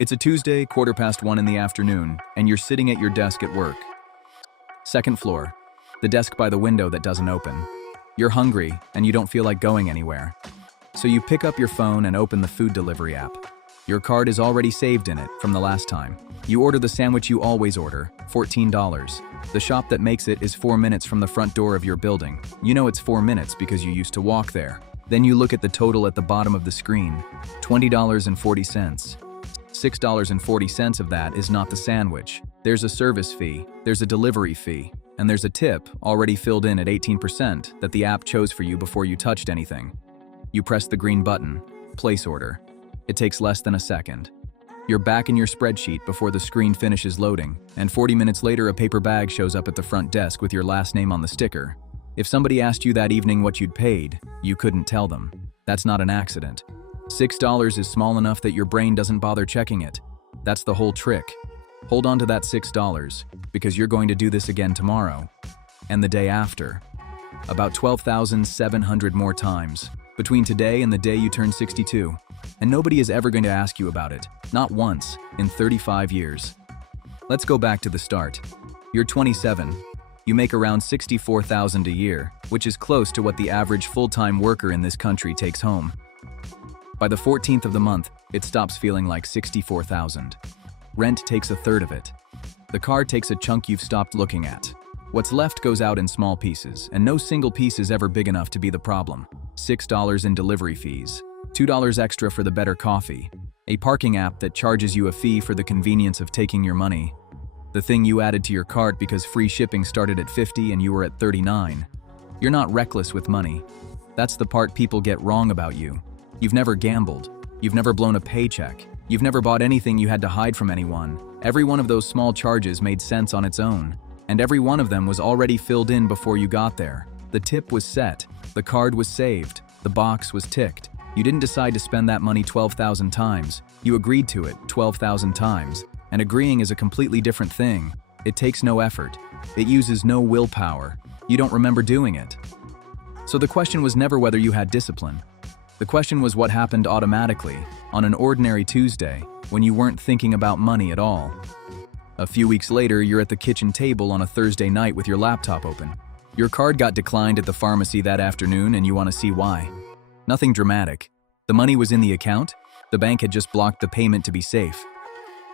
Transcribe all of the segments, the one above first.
It's a Tuesday, 1:15 in the afternoon, and you're sitting at your desk at work. Second floor, the desk by the window that doesn't open. You're hungry, and you don't feel like going anywhere. So you pick up your phone and open the food delivery app. Your card is already saved in it from the last time. You order the sandwich you always order, $14. The shop that makes it is 4 minutes from the front door of your building. You know it's 4 minutes because you used to walk there. Then you look at the total at the bottom of the screen, $20.40. $6.40 of that is not the sandwich. There's a service fee, there's a delivery fee, and there's a tip already filled in at 18% that the app chose for you before you touched anything. You press the green button, place order. It takes less than a second. You're back in your spreadsheet before the screen finishes loading, and 40 minutes later a paper bag shows up at the front desk with your last name on the sticker. If somebody asked you that evening what you'd paid, you couldn't tell them. That's not an accident. $6 is small enough that your brain doesn't bother checking it. That's the whole trick. Hold on to that $6, because you're going to do this again tomorrow, and the day after. About 12,700 more times, between today and the day you turn 62. And nobody is ever going to ask you about it, not once, in 35 years. Let's go back to the start. You're 27. You make around $64,000 a year, which is close to what the average full-time worker in this country takes home. By the 14th of the month, it stops feeling like $64,000. Rent takes a third of it. The car takes a chunk you've stopped looking at. What's left goes out in small pieces, and no single piece is ever big enough to be the problem. $6 in delivery fees, $2 extra for the better coffee, a parking app that charges you a fee for the convenience of taking your money, the thing you added to your cart because free shipping started at $50 and you were at $39. You're not reckless with money. That's the part people get wrong about you. You've never gambled. You've never blown a paycheck. You've never bought anything you had to hide from anyone. Every one of those small charges made sense on its own, and every one of them was already filled in before you got there. The tip was set. The card was saved. The box was ticked. You didn't decide to spend that money 12,000 times. You agreed to it 12,000 times. And agreeing is a completely different thing. It takes no effort. It uses no willpower. You don't remember doing it. So the question was never whether you had discipline. The question was what happened automatically on an ordinary Tuesday when you weren't thinking about money at all. A few weeks later, you're at the kitchen table on a Thursday night with your laptop open. Your card got declined at the pharmacy that afternoon and you want to see why. Nothing dramatic. The money was in the account. The bank had just blocked the payment to be safe.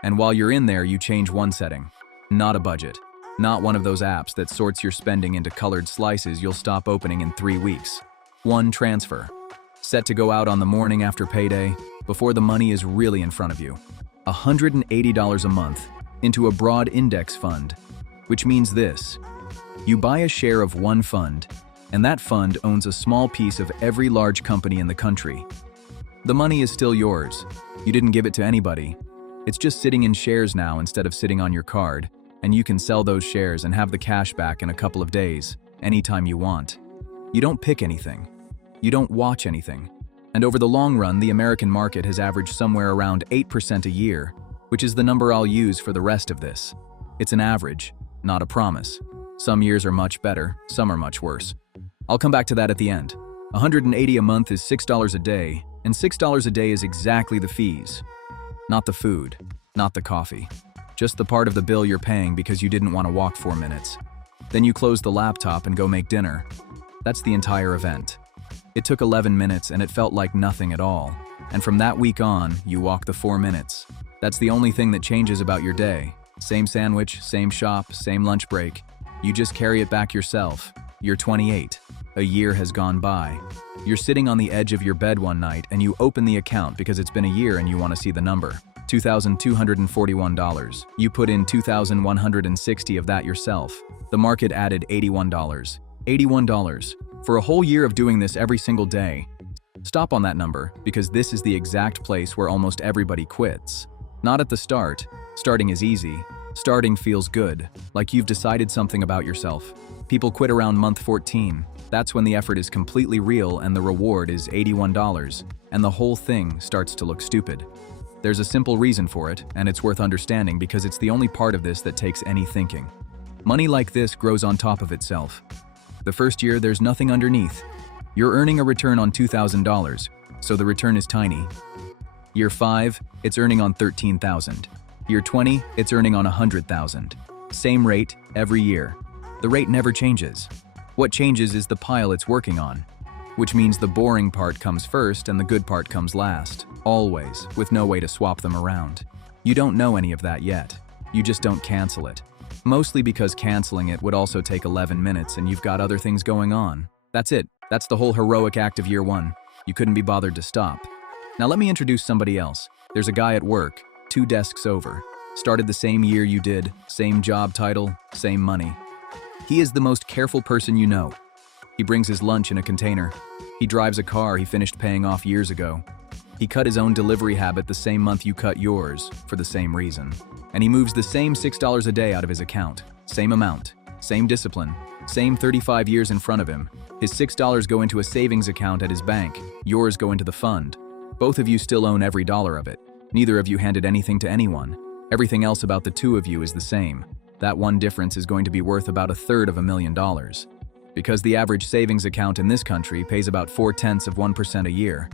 And while you're in there, you change one setting. Not a budget. Not one of those apps that sorts your spending into colored slices you'll stop opening in 3 weeks. One transfer. Set to go out on the morning after payday, before the money is really in front of you. $180 a month into a broad index fund, which means this. You buy a share of one fund, and that fund owns a small piece of every large company in the country. The money is still yours. You didn't give it to anybody. It's just sitting in shares now instead of sitting on your card, and you can sell those shares and have the cash back in a couple of days, anytime you want. You don't pick anything. You don't watch anything. And over the long run, the American market has averaged somewhere around 8% a year, which is the number I'll use for the rest of this. It's an average, not a promise. Some years are much better, some are much worse. I'll come back to that at the end. $180 a month is $6 a day, and $6 a day is exactly the fees. Not the food, not the coffee. Just the part of the bill you're paying because you didn't want to walk 4 minutes. Then you close the laptop and go make dinner. That's the entire event. It took 11 minutes and it felt like nothing at all. And from that week on, you walk the 4 minutes. That's the only thing that changes about your day. Same sandwich, same shop, same lunch break. You just carry it back yourself. You're 28. A year has gone by. You're sitting on the edge of your bed one night and you open the account because it's been a year and you want to see the number. $2,241. You put in $2,160 of that yourself. The market added $81. $81. For a whole year of doing this every single day. Stop on that number, because this is the exact place where almost everybody quits. Not at the start. Starting is easy. Starting feels good, like you've decided something about yourself. People quit around month 14. That's when the effort is completely real and the reward is $81, and the whole thing starts to look stupid. There's a simple reason for it, and it's worth understanding because it's the only part of this that takes any thinking. Money like this grows on top of itself. The first year, there's nothing underneath. You're earning a return on $2,000, so the return is tiny. Year 5, it's earning on 13,000. Year 20, it's earning on 100,000. Same rate every year. The rate never changes. What changes is the pile it's working on, which means the boring part comes first and the good part comes last, always, with no way to swap them around. You don't know any of that yet. You just don't cancel it. Mostly because canceling it would also take 11 minutes and you've got other things going on. That's it. That's the whole heroic act of year 1. You couldn't be bothered to stop. Now let me introduce somebody else. There's a guy at work, 2 desks over. Started the same year you did, same job title, same money. He is the most careful person you know. He brings his lunch in a container. He drives a car he finished paying off years ago. He cut his own delivery habit the same month you cut yours, for the same reason. And he moves the same $6 a day out of his account. Same amount, same discipline, same 35 years in front of him. His $6 go into a savings account at his bank. Yours go into the fund. Both of you still own every dollar of it. Neither of you handed anything to anyone. Everything else about the two of you is the same. That one difference is going to be worth about $1/3 because the average savings account in this country pays about 0.4% a year.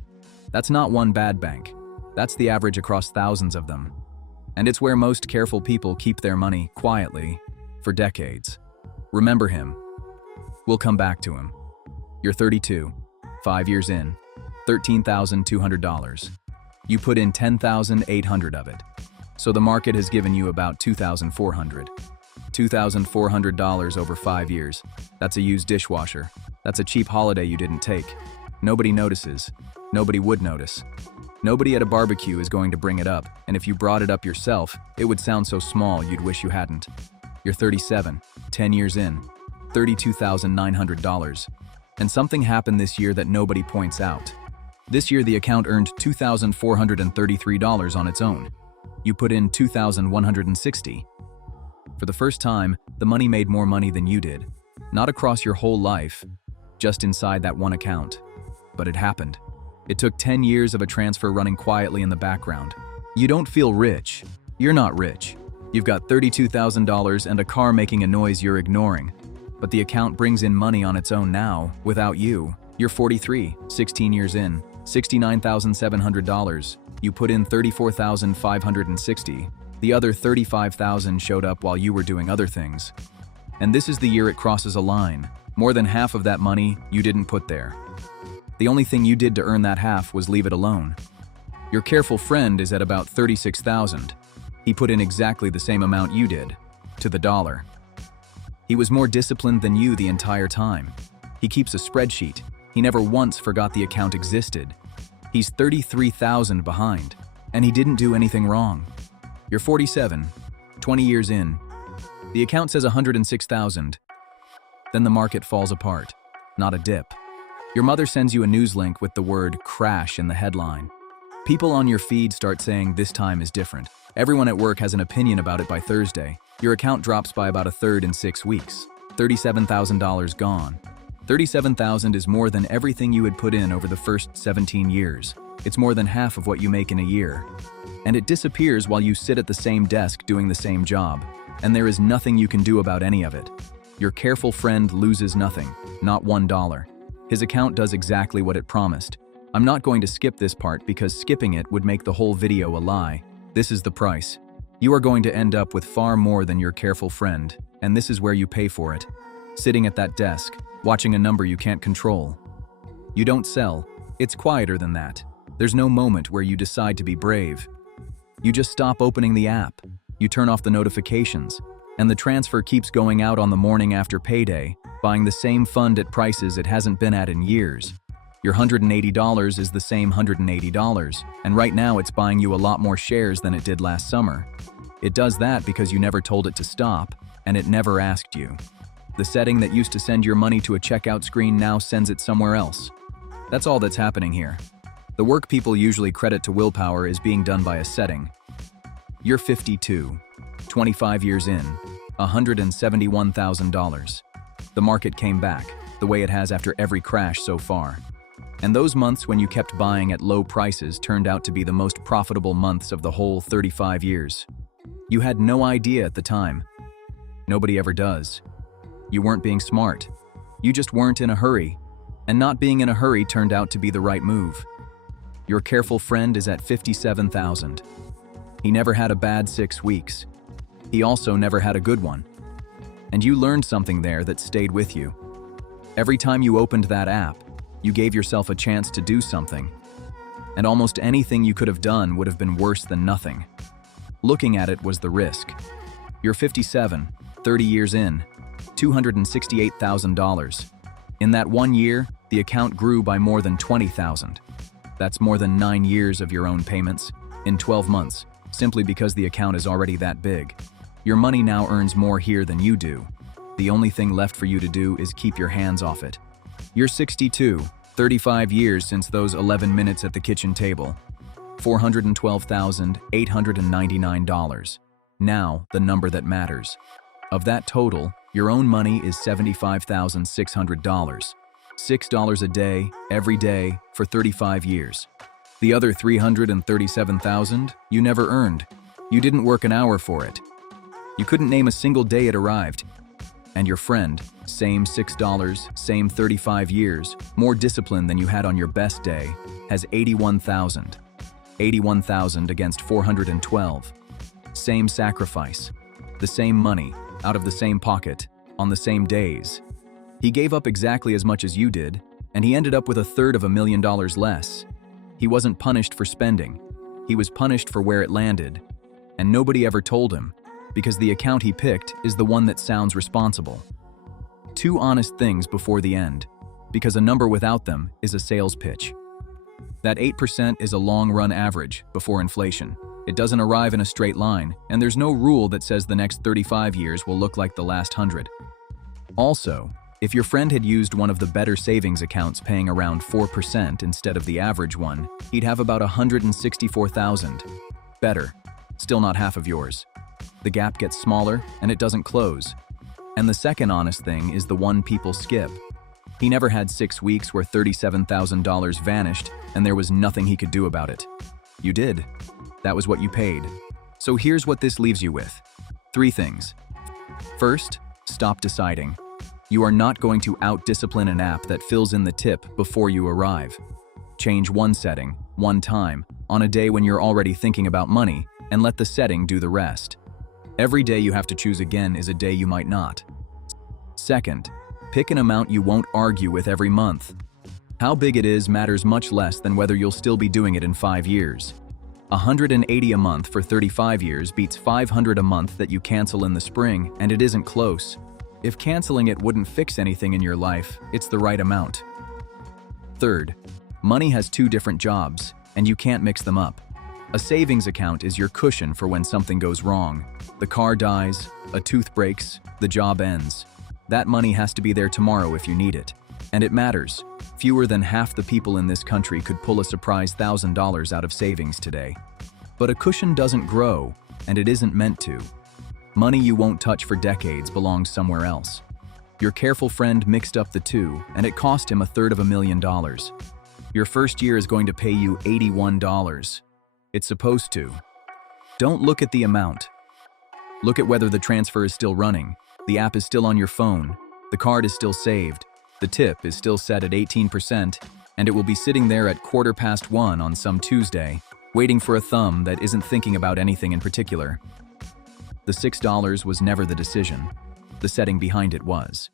That's not one bad bank. That's the average across thousands of them. And it's where most careful people keep their money quietly for decades. Remember him. We'll come back to him. You're 32, 5 years in, $13,200. You put in $10,800 of it. So the market has given you about $2,400. $2,400 over 5 years. That's a used dishwasher. That's a cheap holiday you didn't take. Nobody notices. Nobody would notice. Nobody at a barbecue is going to bring it up, and if you brought it up yourself, it would sound so small you'd wish you hadn't. You're 37, 10 years in, $32,900. And something happened this year that nobody points out. This year the account earned $2,433 on its own. You put in $2,160. For the first time, the money made more money than you did. Not across your whole life, just inside that one account. But it happened. It took 10 years of a transfer running quietly in the background. You don't feel rich. You're not rich. You've got $32,000 and a car making a noise you're ignoring. But the account brings in money on its own now, without you. You're 43, 16 years in, $69,700. You put in $34,560. The other $35,000 showed up while you were doing other things. And this is the year it crosses a line. More than half of that money you didn't put there. The only thing you did to earn that half was leave it alone. Your careful friend is at about $36,000. He put in exactly the same amount you did, to the dollar. He was more disciplined than you the entire time. He keeps a spreadsheet. He never once forgot the account existed. He's $33,000 behind, and he didn't do anything wrong. You're 47, 20 years in. The account says $106,000. Then the market falls apart, not a dip. Your mother sends you a news link with the word crash in the headline. People on your feed start saying this time is different. Everyone at work has an opinion about it by Thursday. Your account drops by about 1/3 in 6 weeks. $37,000 gone. $37,000 is more than everything you had put in over the first 17 years. It's more than half of what you make in a year. And it disappears while you sit at the same desk doing the same job. And there is nothing you can do about any of it. Your careful friend loses nothing, not $1. His account does exactly what it promised. I'm not going to skip this part because skipping it would make the whole video a lie. This is the price. You are going to end up with far more than your careful friend, and this is where you pay for it. Sitting at that desk, watching a number you can't control. You don't sell. It's quieter than that. There's no moment where you decide to be brave. You just stop opening the app. You turn off the notifications, and the transfer keeps going out on the morning after payday, buying the same fund at prices it hasn't been at in years. Your $180 is the same $180, and right now it's buying you a lot more shares than it did last summer. It does that because you never told it to stop, and it never asked you. The setting that used to send your money to a checkout screen now sends it somewhere else. That's all that's happening here. The work people usually credit to willpower is being done by a setting. You're 52, 25 years in, $171,000. The market came back, the way it has after every crash so far. And those months when you kept buying at low prices turned out to be the most profitable months of the whole 35 years. You had no idea at the time. Nobody ever does. You weren't being smart. You just weren't in a hurry. And not being in a hurry turned out to be the right move. Your careful friend is at 57,000. He never had a bad 6 weeks. He also never had a good one. And you learned something there that stayed with you. Every time you opened that app, you gave yourself a chance to do something. And almost anything you could have done would have been worse than nothing. Looking at it was the risk. You're 57, 30 years in, $268,000. In that 1 year, the account grew by more than 20,000. That's more than 9 years of your own payments in 12 months, simply because the account is already that big. Your money now earns more here than you do. The only thing left for you to do is keep your hands off it. You're 62, 35 years since those 11 minutes at the kitchen table. $412,899. Now, the number that matters. Of that total, your own money is $75,600. $6 a day, every day, for 35 years. The other $337,000 you never earned. You didn't work an hour for it. You couldn't name a single day it arrived. And your friend, same $6, same 35 years, more discipline than you had on your best day, has 81,000. 81,000 against 412. Same sacrifice. The same money, out of the same pocket, on the same days. He gave up exactly as much as you did, and he ended up with $1/3 less. He wasn't punished for spending. He was punished for where it landed. And nobody ever told him, because the account he picked is the one that sounds responsible. 2 honest things before the end, because a number without them is a sales pitch. That 8% is a long-run average before inflation. It doesn't arrive in a straight line, and there's no rule that says the next 35 years will look like the last 100. Also, if your friend had used one of the better savings accounts paying around 4% instead of the average one, he'd have about $164,000. Better. Still not half of yours. The gap gets smaller, and it doesn't close. And the second honest thing is the one people skip. He never had 6 weeks where $37,000 vanished, and there was nothing he could do about it. You did. That was what you paid. So here's what this leaves you with. 3 things. First, stop deciding. You are not going to out-discipline an app that fills in the tip before you arrive. Change one setting, one time, on a day when you're already thinking about money, and let the setting do the rest. Every day you have to choose again is a day you might not. Second, pick an amount you won't argue with every month. How big it is matters much less than whether you'll still be doing it in 5 years. $180 a month for 35 years beats $500 a month that you cancel in the spring, and it isn't close. If canceling it wouldn't fix anything in your life, it's the right amount. Third, money has 2 different jobs, and you can't mix them up. A savings account is your cushion for when something goes wrong. The car dies, a tooth breaks, the job ends. That money has to be there tomorrow if you need it. And it matters. Fewer than half the people in this country could pull a surprise $1,000 out of savings today. But a cushion doesn't grow, and it isn't meant to. Money you won't touch for decades belongs somewhere else. Your careful friend mixed up the 2, and it cost him $350,000. Your first year is going to pay you $81. It's supposed to. Don't look at the amount. Look at whether the transfer is still running, the app is still on your phone, the card is still saved, the tip is still set at 18%, and it will be sitting there at 1:15 on some Tuesday, waiting for a thumb that isn't thinking about anything in particular. The $6 was never the decision. The setting behind it was.